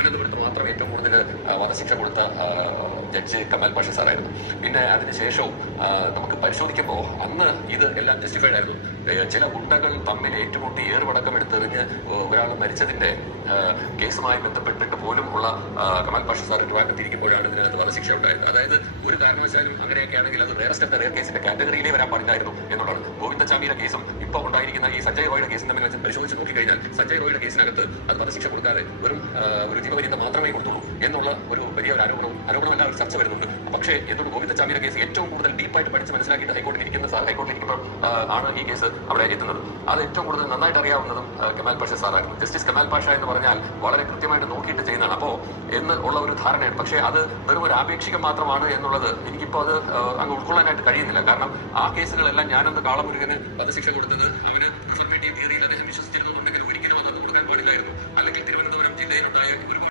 തിരുവനന്തപുരത്ത് മാത്രം ഏറ്റവും കൂടുതൽ വധശിക്ഷ കൊടുത്ത ജഡ്ജ് കമാൽ പാഷ സാറായിരുന്നു. പിന്നെ അതിനുശേഷവും നമുക്ക് പരിശോധിക്കുമ്പോൾ അന്ന് ഇത് എല്ലാം ജസ്റ്റിഫൈഡ് ആയിരുന്നു. ചില ഗുണ്ടകൾ തമ്മിൽ ഏറ്റുമുട്ടി ഏറുപടക്കം എടുത്തെറിഞ്ഞ് ഒരാൾ മരിച്ചതിന്റെ കേസുമായി ബന്ധപ്പെട്ടിട്ട് പോലും ഉള്ള കമാൽ പാഷ സാർ ട്രിവാൻഡ്രത്തിരിക്കുമ്പോഴാണ് ഇതിനകത്ത് വധശിക്ഷ ഉണ്ടായത്. അതായത് ഒരു കാരണവശാലും അങ്ങനെയൊക്കെ ആണെങ്കിൽ അത് വേറെ സ്റ്റെപ്പ് റിയർ കേസിന്റെ കാറ്റഗറിയിലേ വരാൻ പാടില്ലായിരുന്നു എന്നുള്ളതാണ്. ഗോവിന്ദചാമിയുടെ കേസും ഇപ്പോൾ ഉണ്ടായിരിക്കുന്ന ഈ സഞ്ജയ് റോയുടെ കേസും തമ്മിൽ വെച്ച് പരിശോധിച്ച് നോക്കിക്കഴിഞ്ഞാൽ സഞ്ജയ് റോയുടെ കേസിനകത്ത് അത് വധശിക്ഷ കൊടുക്കാതെ വെറും ആ, ഒരു പര്യന്ത മാത്രമേ കൊടുത്തുള്ളൂ എന്നുള്ള ഒരു വലിയ ഒരു ആരോപണം ആരോപണമല്ല ഒരു ചർച്ച വരുന്നുണ്ട്. പക്ഷേ എന്നോട് ഗോവിന്ദചാമിയുടെ കേസ് ഏറ്റവും കൂടുതൽ ഡീപ്പായിട്ട് പഠിച്ച് മനസ്സിലാക്കിയിട്ട് ഹൈക്കോടതി ഇരിക്കുന്ന സാർ ഹൈക്കോടതി ഇരിക്കുമ്പോൾ ആണ് ഈ കേസ് അവിടെ എത്തുന്നത്. അത് ഏറ്റവും കൂടുതൽ നന്നായിട്ട് അറിയാവുന്നതും കമാൽ പാഷ സാറായിരുന്നു. ജസ്റ്റിസ് കമാൽ പാഷ എന്ന് പറഞ്ഞാൽ വളരെ കൃത്യമായിട്ട് നോക്കിയിട്ട് ചെയ്യുന്നതാണ്. അപ്പോൾ എന്ന് ഉള്ള ഒരു ധാരണയാണ്. പക്ഷേ അത് വെറും ഒരു ആപേക്ഷികം മാത്രമാണ് എന്നുള്ളത് എനിക്കിപ്പോൾ അത് അങ്ങ് ഉൾക്കൊള്ളാനായിട്ട് കഴിയുന്നില്ല. കാരണം ആ കേസുകളെല്ലാം ഞാനന്ന് കാളമുരുകന് വധശിക്ഷ കൊടുത്തത് അവന് തിയറിയിൽ അദ്ദേഹം വിശ്വസിച്ചിരുന്നുണ്ടെങ്കിൽ